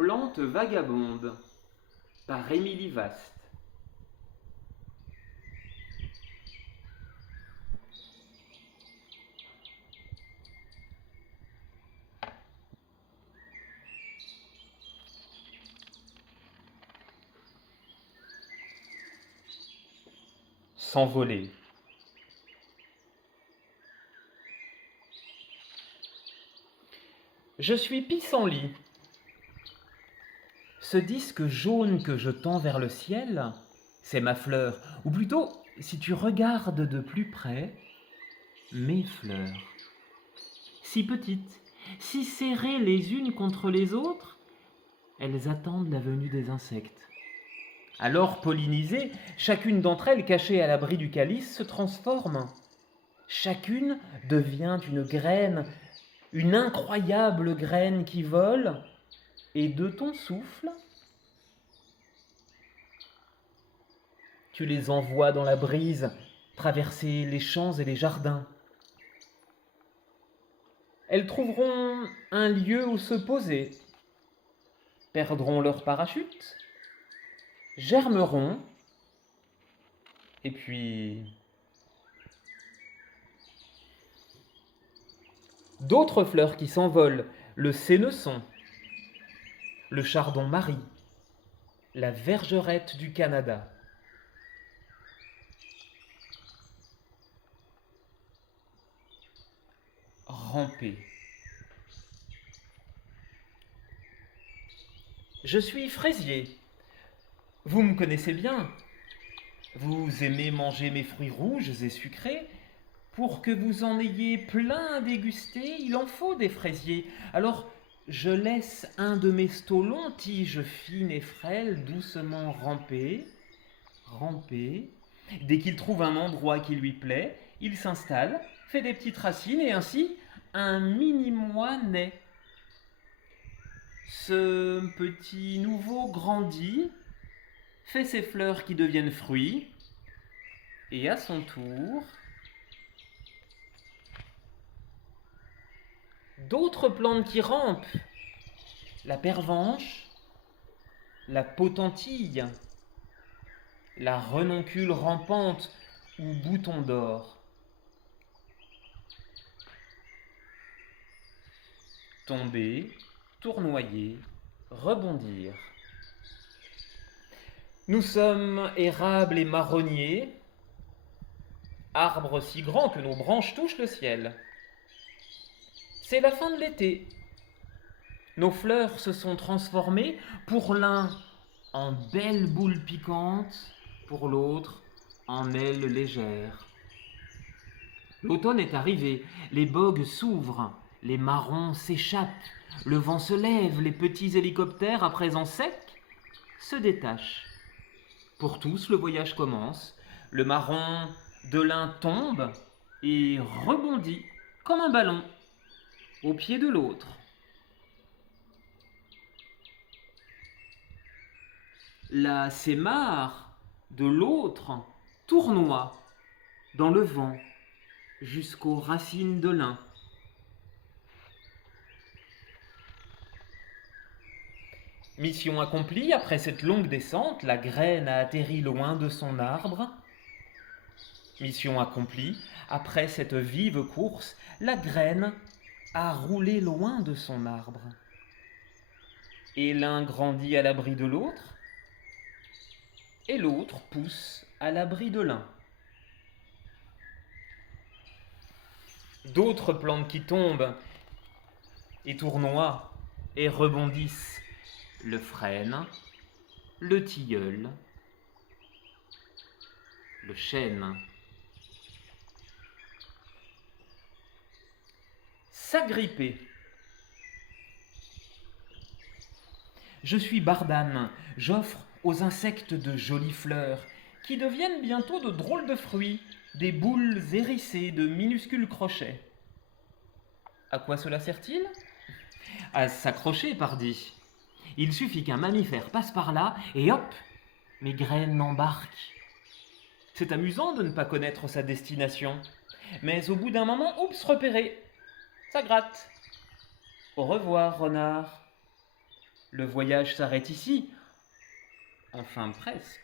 plante vagabonde par Émilie Vast. S'envoler. Je suis pissenlit. Ce disque jaune que je tends vers le ciel, c'est ma fleur, ou plutôt, si tu regardes de plus près, mes fleurs. Si petites, si serrées les unes contre les autres, elles attendent la venue des insectes. Alors pollinisées, chacune d'entre elles, cachée à l'abri du calice, se transforme. Chacune devient une graine, une incroyable graine qui vole, et de ton souffle, tu les envoies dans la brise, traverser les champs et les jardins. Elles trouveront un lieu où se poser, perdront leur parachute, germeront, et puis d'autres fleurs qui s'envolent, le sénesson, le chardon-marie, la vergerette du Canada. Ramper. Je suis fraisier. Vous me connaissez bien. Vous aimez manger mes fruits rouges et sucrés. Pour que vous en ayez plein à déguster, il en faut des fraisiers. Alors, je laisse un de mes stolons, tiges fines et frêles, doucement ramper. Dès qu'il trouve un endroit qui lui plaît, il s'installe, fait des petites racines et ainsi, un mini-moi naît. Ce petit nouveau grandit, fait ses fleurs qui deviennent fruits, et à son tour, d'autres plantes qui rampent, la pervenche, la potentille, la renoncule rampante ou bouton d'or. Tomber, tournoyer, rebondir. Nous sommes érables et marronniers, arbres si grands que nos branches touchent le ciel. C'est la fin de l'été. Nos fleurs se sont transformées, pour l'un en belles boules piquantes, pour l'autre en ailes légères. L'automne est arrivé, les bogues s'ouvrent, les marrons s'échappent, le vent se lève, les petits hélicoptères, à présent secs, se détachent. Pour tous, le voyage commence. Le marron de l'un tombe et rebondit comme un ballon au pied de l'autre. La sémare de l'autre tournoie dans le vent jusqu'aux racines de l'un. Mission accomplie, après cette longue descente, la graine a atterri loin de son arbre. Mission accomplie, après cette vive course, la graine a roulé loin de son arbre. Et l'un grandit à l'abri de l'autre, et l'autre pousse à l'abri de l'un. D'autres plantes qui tombent et tournoient et rebondissent, le frêne, le tilleul, le chêne. S'agripper. Je suis bardane, j'offre aux insectes de jolies fleurs, qui deviennent bientôt de drôles de fruits, des boules hérissées de minuscules crochets. À quoi cela sert-il ? À s'accrocher, pardi. Il suffit qu'un mammifère passe par là, et hop, mes graines embarquent. C'est amusant de ne pas connaître sa destination, mais au bout d'un moment, oups, repéré. Ça gratte. Au revoir, renard. Le voyage s'arrête ici. Enfin, presque.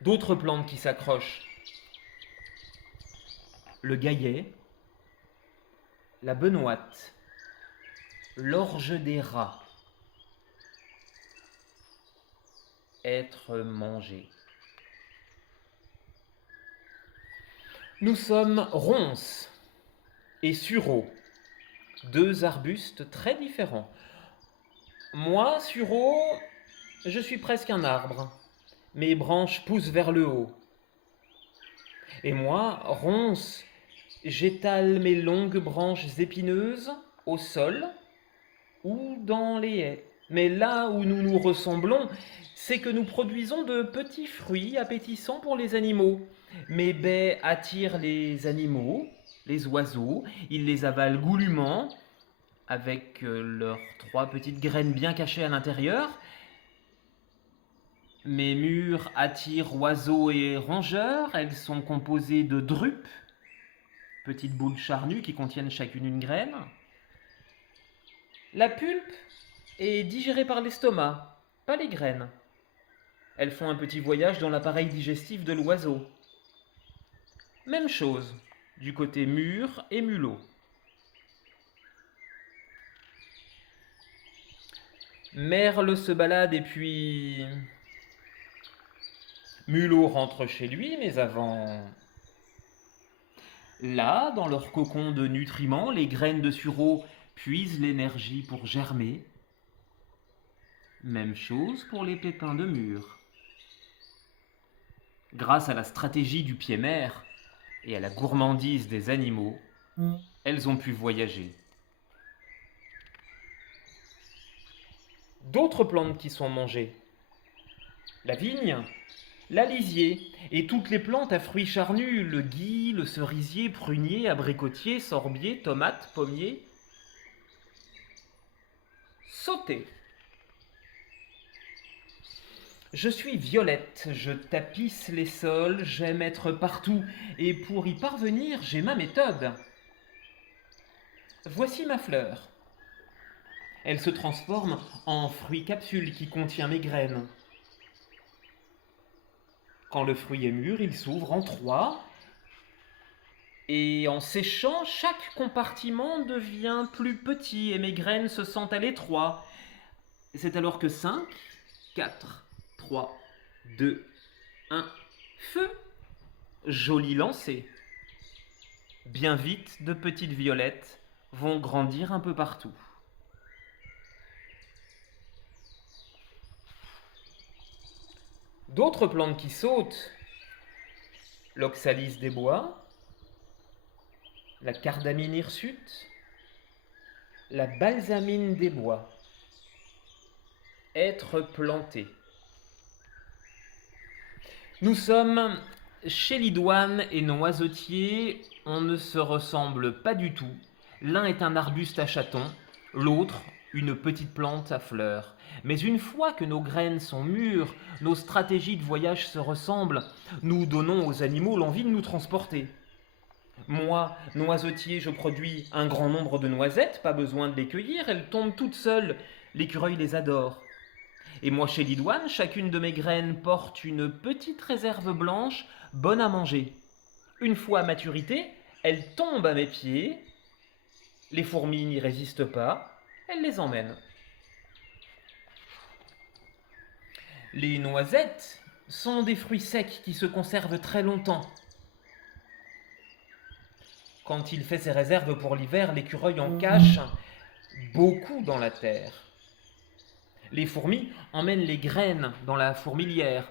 D'autres plantes qui s'accrochent. Le gaillet, la benoîte, l'orge des rats. Être mangé. Nous sommes ronces et sureaux, deux arbustes très différents. Moi, sureau, je suis presque un arbre. Mes branches poussent vers le haut. Et moi, ronce, j'étale mes longues branches épineuses au sol ou dans les haies. Mais là où nous nous ressemblons, c'est que nous produisons de petits fruits appétissants pour les animaux. Mes baies attirent les animaux, les oiseaux, ils les avalent goulûment, avec leurs 3 petites graines bien cachées à l'intérieur. Mes mûres attirent oiseaux et rongeurs, elles sont composées de drupes, petites boules charnues qui contiennent chacune une graine. La pulpe est digérée par l'estomac, pas les graines. Elles font un petit voyage dans l'appareil digestif de l'oiseau. Même chose du côté mûr et mulot. Merle se balade et puis mulot rentre chez lui, mais avant... Là, dans leur cocon de nutriments, les graines de sureau puisent l'énergie pour germer. Même chose pour les pépins de mûre. Grâce à la stratégie du pied-mère et à la gourmandise des animaux, elles ont pu voyager. D'autres plantes qui sont mangées. La vigne, l'alisier et toutes les plantes à fruits charnus, le gui, le cerisier, prunier, abricotier, sorbier, tomate, pommier. Sauter. Je suis violette, je tapisse les sols, j'aime être partout, et pour y parvenir, j'ai ma méthode. Voici ma fleur. Elle se transforme en fruit capsule qui contient mes graines. Quand le fruit est mûr, il s'ouvre en 3, et en séchant, chaque compartiment devient plus petit et mes graines se sentent à l'étroit. C'est alors que 5, 4, 3, 2, 1, feu! Joli lancer. Bien vite, de petites violettes vont grandir un peu partout. D'autres plantes qui sautent, l'oxalis des bois, la cardamine hirsute, la balsamine des bois. Être planté. Nous sommes chélidoines et noisetiers, on ne se ressemble pas du tout. L'un est un arbuste à chatons, l'autre une petite plante à fleurs. Mais une fois que nos graines sont mûres, nos stratégies de voyage se ressemblent, nous donnons aux animaux l'envie de nous transporter. Moi, noisetier, je produis un grand nombre de noisettes, pas besoin de les cueillir, elles tombent toutes seules, l'écureuil les adore. Et moi, chez Lidoine, chacune de mes graines porte une petite réserve blanche, bonne à manger. Une fois à maturité, elle tombe à mes pieds, les fourmis n'y résistent pas, elles les emmènent. Les noisettes sont des fruits secs qui se conservent très longtemps. Quand il fait ses réserves pour l'hiver, l'écureuil en cache beaucoup dans la terre. Les fourmis emmènent les graines dans la fourmilière.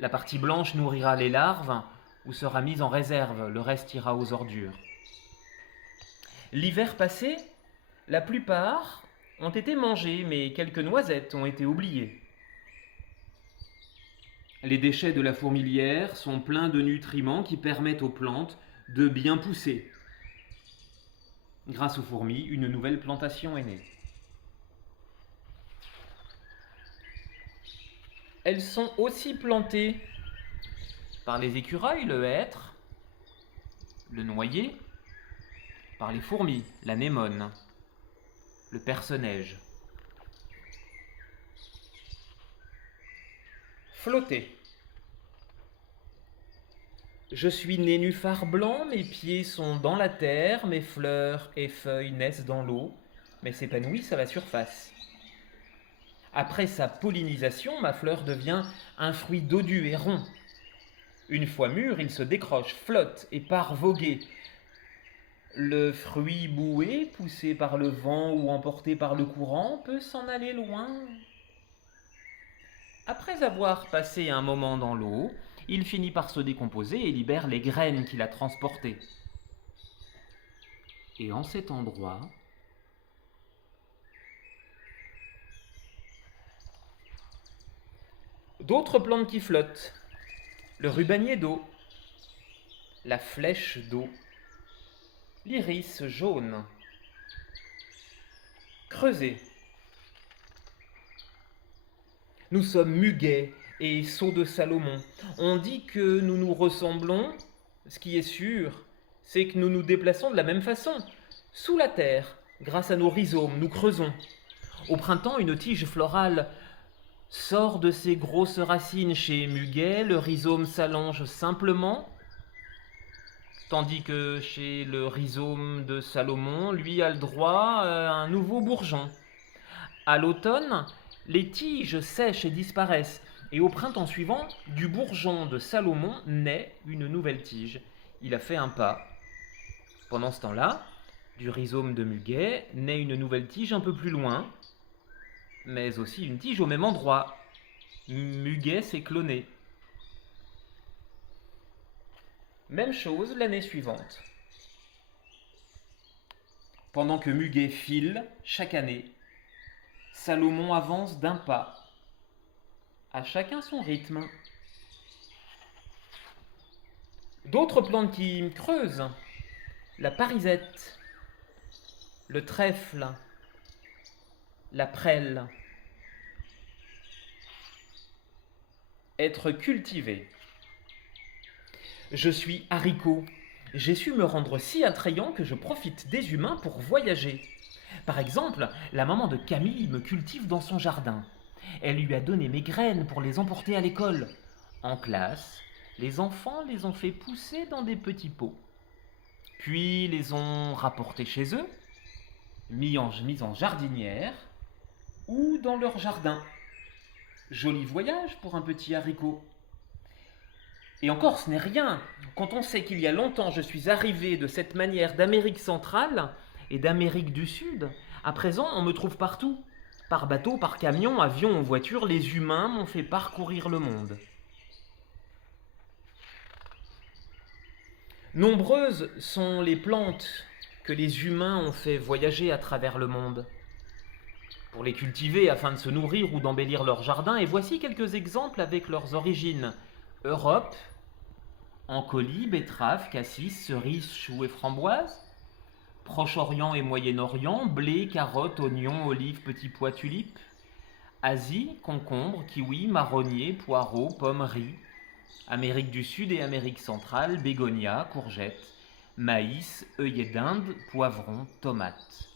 La partie blanche nourrira les larves ou sera mise en réserve, le reste ira aux ordures. L'hiver passé, la plupart ont été mangées, mais quelques noisettes ont été oubliées. Les déchets de la fourmilière sont pleins de nutriments qui permettent aux plantes de bien pousser. Grâce aux fourmis, une nouvelle plantation est née. Elles sont aussi plantées par les écureuils, le hêtre, le noyer, par les fourmis, l'anémone, le perce-neige. Flotter. Je suis nénuphar blanc, mes pieds sont dans la terre, mes fleurs et feuilles naissent dans l'eau, mais s'épanouissent à la surface. Après sa pollinisation, ma fleur devient un fruit dodu et rond. Une fois mûr, il se décroche, flotte et part voguer. Le fruit boué, poussé par le vent ou emporté par le courant, peut s'en aller loin. Après avoir passé un moment dans l'eau, il finit par se décomposer et libère les graines qu'il a transportées. Et en cet endroit, d'autres plantes qui flottent. Le rubanier d'eau, la flèche d'eau, l'iris jaune. Creuser. Nous sommes muguets et sots de Salomon. On dit que nous nous ressemblons. Ce qui est sûr, c'est que nous nous déplaçons de la même façon. Sous la terre, grâce à nos rhizomes, nous creusons. Au printemps, une tige florale sort de ses grosses racines. Chez Muguet, le rhizome s'allonge simplement, tandis que chez le rhizome de Salomon, lui a le droit à un nouveau bourgeon. À l'automne, les tiges sèchent et disparaissent, et au printemps suivant, du bourgeon de Salomon naît une nouvelle tige. Il a fait un pas. Pendant ce temps-là, du rhizome de Muguet naît une nouvelle tige un peu plus loin, mais aussi une tige au même endroit. Muguet s'est cloné. Même chose l'année suivante. Pendant que Muguet file, chaque année, Salomon avance d'un pas, à chacun son rythme. D'autres plantes qui creusent, la parisette, le trèfle, la prêle. Être cultivé. Je suis haricot. J'ai su me rendre si attrayant que je profite des humains pour voyager. Par exemple, la maman de Camille me cultive dans son jardin. Elle lui a donné mes graines pour les emporter à l'école. En classe, les enfants les ont fait pousser dans des petits pots. Puis les ont rapportés chez eux, mis en jardinière ou dans leur jardin. Joli voyage pour un petit haricot. Et encore, ce n'est rien. Quand on sait qu'il y a longtemps je suis arrivé de cette manière d'Amérique centrale et d'Amérique du Sud, à présent on me trouve partout. Par bateau, par camion, avion ou voiture, les humains m'ont fait parcourir le monde. Nombreuses sont les plantes que les humains ont fait voyager à travers le monde pour les cultiver afin de se nourrir ou d'embellir leur jardin. Et voici quelques exemples avec leurs origines. Europe, encolie, betterave, cassis, cerises, choux et framboises. Proche-Orient et Moyen-Orient, blé, carottes, oignons, olives, petits pois, tulipes. Asie, concombre, kiwi, marronnier, poireaux, pommes, riz. Amérique du Sud et Amérique centrale, bégonia, courgettes, maïs, œillets d'Inde, poivrons, tomates.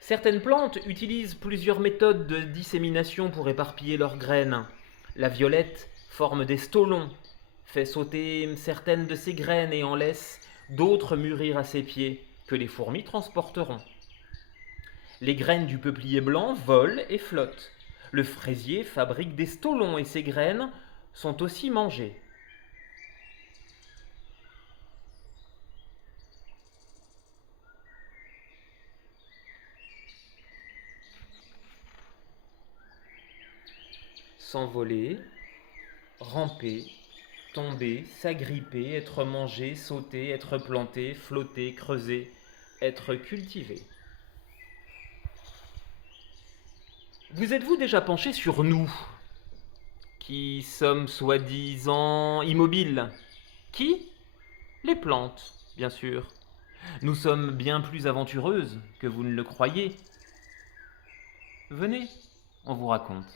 Certaines plantes utilisent plusieurs méthodes de dissémination pour éparpiller leurs graines. La violette forme des stolons, fait sauter certaines de ses graines et en laisse d'autres mûrir à ses pieds, que les fourmis transporteront. Les graines du peuplier blanc volent et flottent. Le fraisier fabrique des stolons et ses graines sont aussi mangées. S'envoler, ramper, tomber, s'agripper, être mangé, sauter, être planté, flotter, creuser, être cultivé. Vous êtes-vous déjà penché sur nous, qui sommes soi-disant immobiles? Qui? Les plantes, bien sûr. Nous sommes bien plus aventureuses que vous ne le croyez. Venez, on vous raconte.